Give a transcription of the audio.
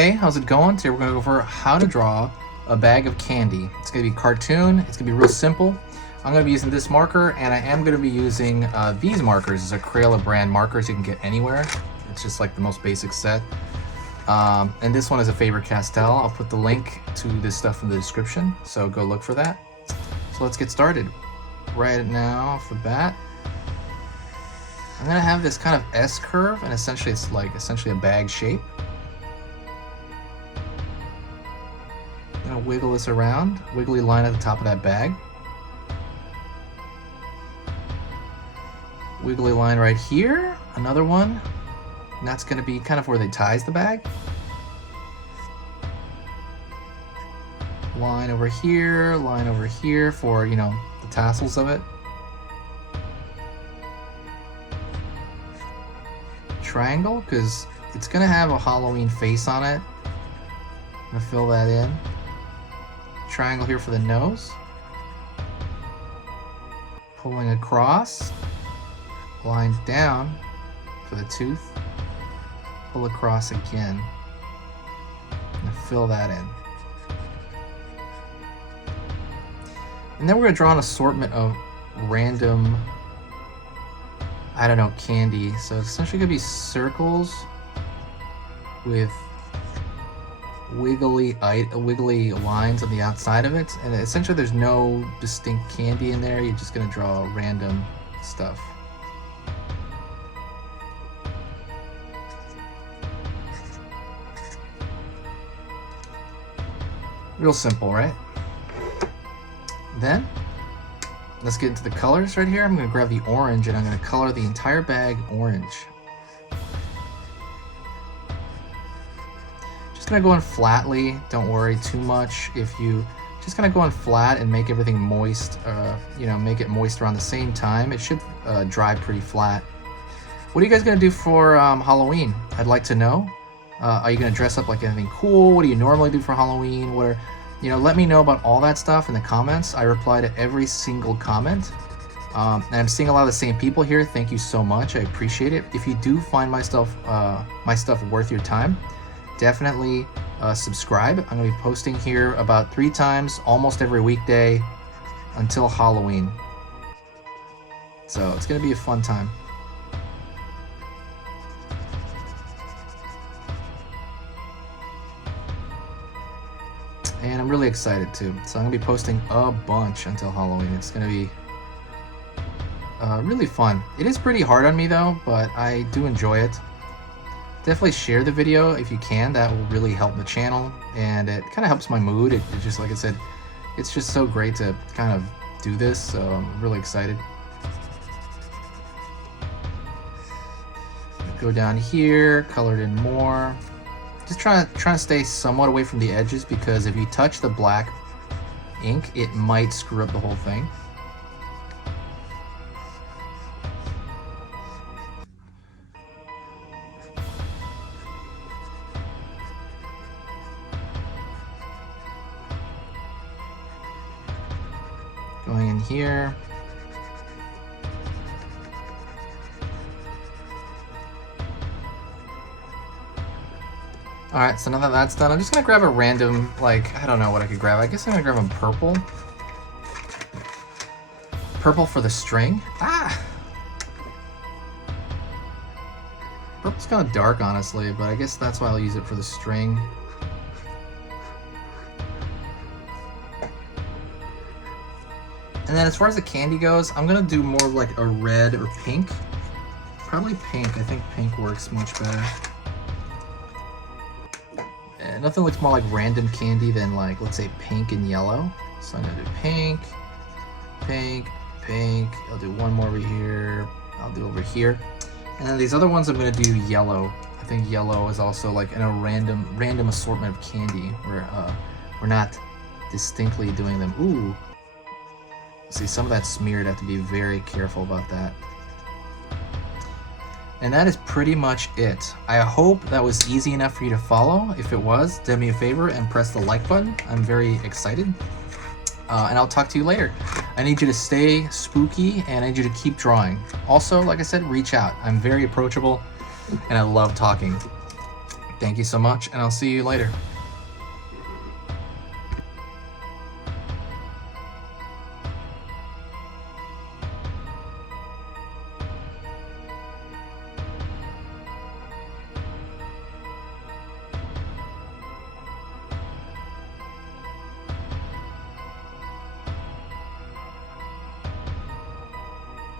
Hey, how's it going? Today we're going to go over how to draw a bag of candy. It's going to be cartoon, it's going to be real simple. I'm going to be using this marker, and I am going to be using these markers. It's a Crayola brand markers you can get anywhere. It's just like the most basic set. And this one is a Faber-Castell. I'll put the link to this stuff in the description, so go look for that. So let's get started. Right now, off the bat, I'm going to have this kind of S curve, and essentially it's like a bag shape. I'm gonna wiggle this around, wiggly line at the top of that bag. Wiggly line right here, another one. And that's gonna be kind of where they ties the bag. Line over here for, you know, the tassels of it. Triangle, because it's gonna have a Halloween face on it. I'm gonna fill that in. Triangle here for the nose. Pulling across. Line down for the tooth. Pull across again. And fill that in. And then we're going to draw an assortment of random, I don't know, candy. So it's essentially going to be circles with wiggly lines on the outside of it, and essentially there's no distinct candy in there. You're just going to draw random stuff. Real simple, right? Then let's get into the colors right here. I'm going to grab the orange and I'm going to color the entire bag orange. Gonna go in flatly, don't worry too much. If you just gonna go in flat and make everything moist, you know, make it moist around the same time, it should dry pretty flat. What are you guys gonna do for Halloween? I'd like to know. Are you gonna dress up like anything cool? What do you normally do for Halloween? What are, you know, let me know about all that stuff in the comments. I reply to every single comment. And I'm seeing a lot of the same people here. Thank you so much, I appreciate it. If you do find my stuff worth your time, definitely subscribe. I'm going to be posting here about 3 times almost every weekday until Halloween. So it's going to be a fun time. And I'm really excited too. So I'm going to be posting a bunch until Halloween. It's going to be really fun. It is pretty hard on me though, but I do enjoy it. Definitely share the video if you can. That will really help the channel, and it kind of helps my mood. It just, like I said, it's just so great to kind of do this, so I'm really excited. Go down here, color it in more. Just trying to stay somewhat away from the edges, because if you touch the black ink, it might screw up the whole thing. Going in here. Alright, so now that that's done, I'm just gonna grab a random, like, I don't know what I could grab. I guess I'm gonna grab a purple. Purple for the string. Ah! Purple's kind of dark, honestly, but I guess that's why I'll use it for the string. And then as far as the candy goes, I'm gonna do more like a red or pink. Probably pink. I think pink works much better. And nothing looks more like random candy than, like, let's say pink and yellow. So I'm gonna do pink, pink, pink. I'll do one more over here. I'll do over here. And then these other ones I'm gonna do yellow. I think yellow is also like in a random assortment of candy where we're not distinctly doing them. Ooh. See, some of that's smeared. I have to be very careful about that. And that is pretty much it. I hope that was easy enough for you to follow. If it was, do me a favor and press the like button. I'm very excited. And I'll talk to you later. I need you to stay spooky, and I need you to keep drawing. Also, like I said, reach out. I'm very approachable, and I love talking. Thank you so much, and I'll see you later.